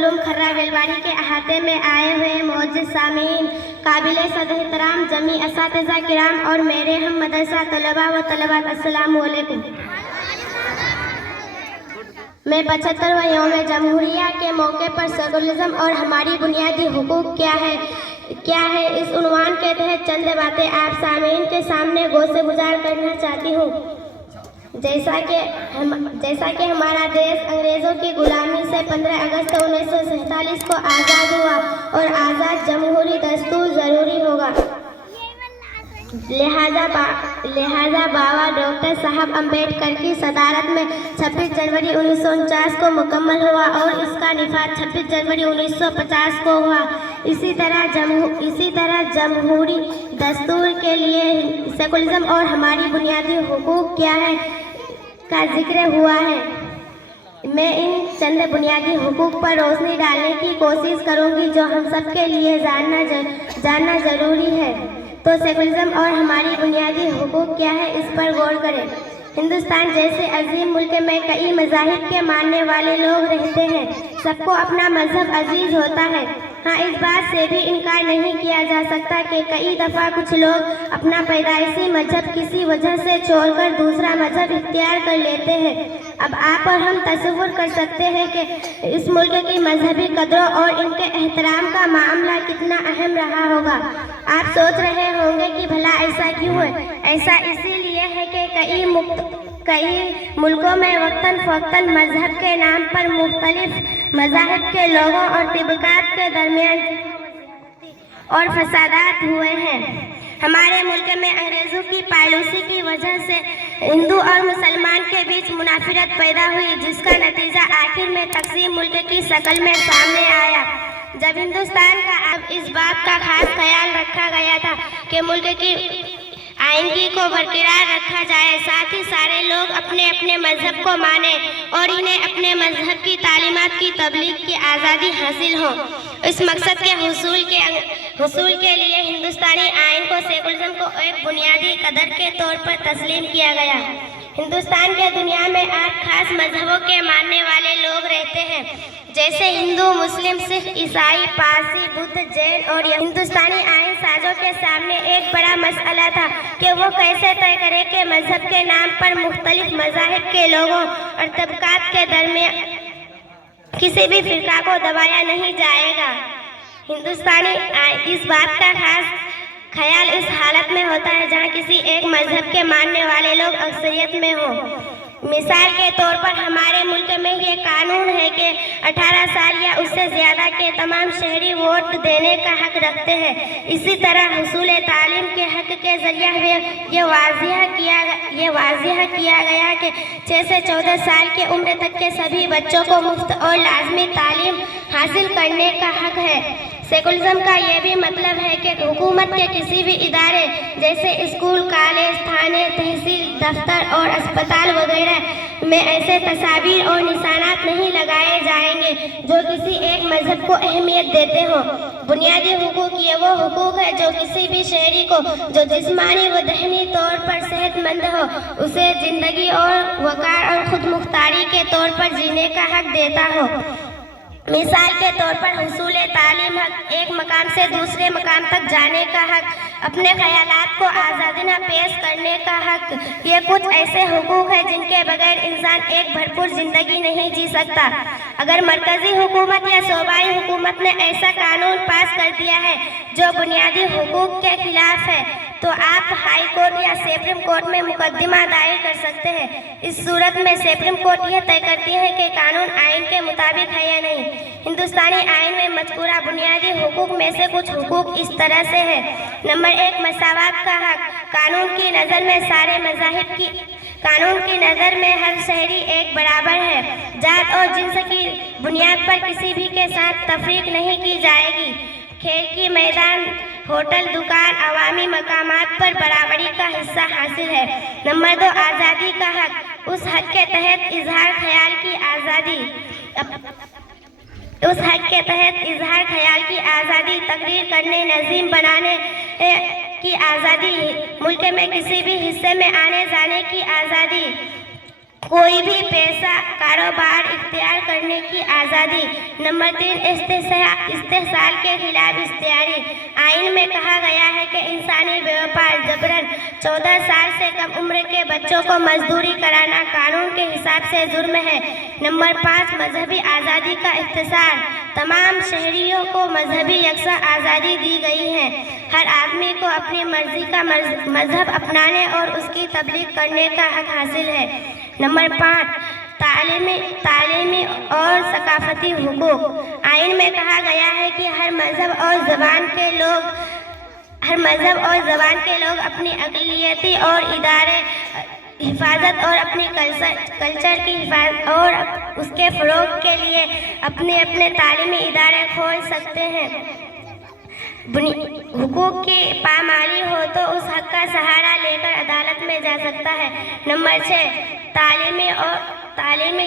उलूम खर्रा वेलवाड़ी के अहाते में आए हुए मोअज़्ज़िज़ सामीन, काबिले सद एहतराम जमी असातिज़ा किराम और मेरे हम मदरसा तलबा व तलबात, अस्सलामु अलैकुम। मैं 75वें यौम जमहूरिया के मौके पर सेकुलरिज्म और हमारी बुनियादी हुकूक क्या है इस उन्वान के तहत चंद बातें आप सामीन के सामने गोसे गुजार करना चाहती हूँ। जैसा कि हमारा देश अंग्रेज़ों की गुलामी से 15 अगस्त 1947 को आज़ाद हुआ और आज़ाद जमहूरी दस्तूर ज़रूरी होगा, लिहाजा बाबा डॉक्टर साहब अम्बेडकर की सदारत में 26 जनवरी 1949 को मुकम्मल हुआ और इसका निफाज 26 जनवरी 1950 को हुआ। इसी तरह जमहूरी दस्तूर के लिए सेकुलरिज्म और हमारी बुनियादी हुकूक क्या है का जिक्र हुआ है। मैं इन चंद बुनियादी हुकूक पर रोशनी डालने की कोशिश करूंगी जो हम सब के लिए जानना ज़रूरी है। तो सेकुलरिज्म और हमारी बुनियादी हुकूक क्या है, इस पर गौर करें। हिंदुस्तान जैसे अजीम मुल्क में कई मज़ाहिब के मानने वाले लोग रहते हैं। सबको अपना मज़हब अजीज़ होता है। हाँ, इस बात से भी इनकार नहीं किया जा सकता कि कई दफ़ा कुछ लोग अपना पैदाइशी मज़हब किसी वजह से छोड़कर दूसरा मज़हब इख्तियार कर लेते हैं। अब आप और हम तसव्वुर कर सकते हैं कि इस मुल्क की मजहबी कदरों और इनके एहतराम का मामला कितना अहम रहा होगा। आप सोच रहे होंगे कि भला ऐसा क्यों है। ऐसा इसीलिए है कि कई मुल्कों में वक्तन फ़ौक्तन मजहब के नाम पर मुख्तलिफ मज़ाहिब के लोगों और तिबकात के दरमियान और फसादात हुए हैं। हमारे मुल्क में अंग्रेज़ों की पॉलिसी की वजह से हिंदू और मुसलमान के बीच मुनाफिरत पैदा हुई, जिसका नतीजा आखिर में तक़सीम मुल्क की शक्ल में सामने आया। जब हिंदुस्तान का अब इस बात का खास ख्याल रखा गया था कि मुल्क की आइनगी को बरकरार रखा जाए, साथ ही सारे लोग अपने अपने मजहब को माने और इन्हें अपने मजहब की तालीमात की तबलीग की आज़ादी हासिल हो। इस मकसद के हुसूल के लिए हिंदुस्तानी आइन को सेकुलरिज्म को एक बुनियादी कदर के तौर पर तस्लीम किया गया। हिंदुस्तान के दुनिया में 8 खास मजहबों के मानने वाले लोग रहते हैं, जैसे हिंदू, मुस्लिम, सिख, ईसाई, पारसी, बुद्ध, जैन और हिंदुस्तानी आइन साजों के सामने एक बड़ा मसला था कि वो कैसे तय करे कि मजहब के नाम पर मुख्तलिफ मज़ाहिब के लोगों और तबकात के दरमियान किसी भी फिरका को दबाया नहीं जाएगा। हिंदुस्तानी इस बात का खास ख्याल इस हालत में होता है जहाँ किसी एक मजहब के मानने वाले लोग अक्सरियत में हो। मिसाल के तौर पर हमारे मुल्क में ये कानून है कि 18 साल या उससे ज़्यादा के तमाम शहरी वोट देने का हक रखते हैं। इसी तरह हुसूल तालीम के हक के ज़रिए ये वाज़िह किया गया कि 6 से 14 साल की उम्र तक के सभी बच्चों को मुफ्त और लाजमी तालीम हासिल करने का हक है। सेकुलरिज्म का ये भी मतलब है कि हुकूमत के किसी भी इदारे जैसे स्कूल, कॉलेज, थाने, तहसील, दफ्तर और अस्पताल वगैरह में ऐसे तस्वीर और निशानात नहीं लगाए जाएंगे जो किसी एक मजहब को अहमियत देते हो। बुनियादी हुकूक ये वो हुकूक है जो किसी भी शहरी को जो जिस्मानी व दहनी तौर पर सेहतमंद हो उसे ज़िंदगी और वक़ार और खुद मुख्तारी के तौर पर जीने का हक देता हो। मिसाल के तौर पर हुसूल तालीम हक, एक मकाम से दूसरे मकाम तक जाने का हक, अपने ख्यालात को आज़ादीना पेश करने का हक, ये कुछ ऐसे हुकूक हैं जिनके बगैर इंसान एक भरपूर ज़िंदगी नहीं जी सकता। अगर मरकज़ी हुकूमत या सूबाई हुकूमत ने ऐसा कानून पास कर दिया है जो बुनियादी हुकूक के खिलाफ है तो आप हाई कोर्ट या सुप्रीम कोर्ट में मुकदमा दायर कर सकते हैं। इस सूरत में सुप्रीम कोर्ट यह तय करती है कि कानून आइन के मुताबिक है या नहीं। हिंदुस्तानी आइन में मज़कूरा बुनियादी हुकूक में से कुछ हुकूक इस तरह से है। नंबर 1, मसावत का हक। कानून की नज़र में सारे मज़ाहिब की कानून की नज़र में हर शहरी एक बराबर है। जात और जिन्स की बुनियाद पर किसी भी के साथ तफरीक नहीं की जाएगी। खेल की मैदान, होटल, दुकान, अवामी मकामात पर बराबरी का हिस्सा हासिल है। नंबर 2, आज़ादी का हक। उस हक के तहत इजहार ख्याल की आज़ादी, तकरीर करने, नज़ीम बनाने की आज़ादी, मुल्क में किसी भी हिस्से में आने जाने की आज़ादी, कोई भी पेशा कारोबार इख्तियार करने की आज़ादी। नंबर 3, इस्तेहसाल के खिलाफ इश्तिहारी। आइन में कहा गया है कि इंसानी व्यापार जबरन 14 साल से कम उम्र के बच्चों को मजदूरी कराना कानून के हिसाब से जुर्म है। नंबर 5, मजहबी आज़ादी का इख्तिसार। तमाम शहरियों को मजहबी यकसा आज़ादी दी गई है। हर आदमी को अपनी मर्जी का मजहब अपनाने और उसकी तबलीग करने का हक हासिल है। नंबर 5, तालीमी और सकाफती हुकूक। आइन में कहा गया है कि हर मजहब और ज़बान के लोग अपनी अक़लियती और इदारे हिफाजत और अपनी कल्चर की हिफाजत और उसके फ़रोग़ के लिए अपने तालीमी इदारे खोल सकते हैं। हुकूक की पामाली हो तो उस हक का सहारा लेकर अदालत में जा सकता है। नंबर 6, तालीमी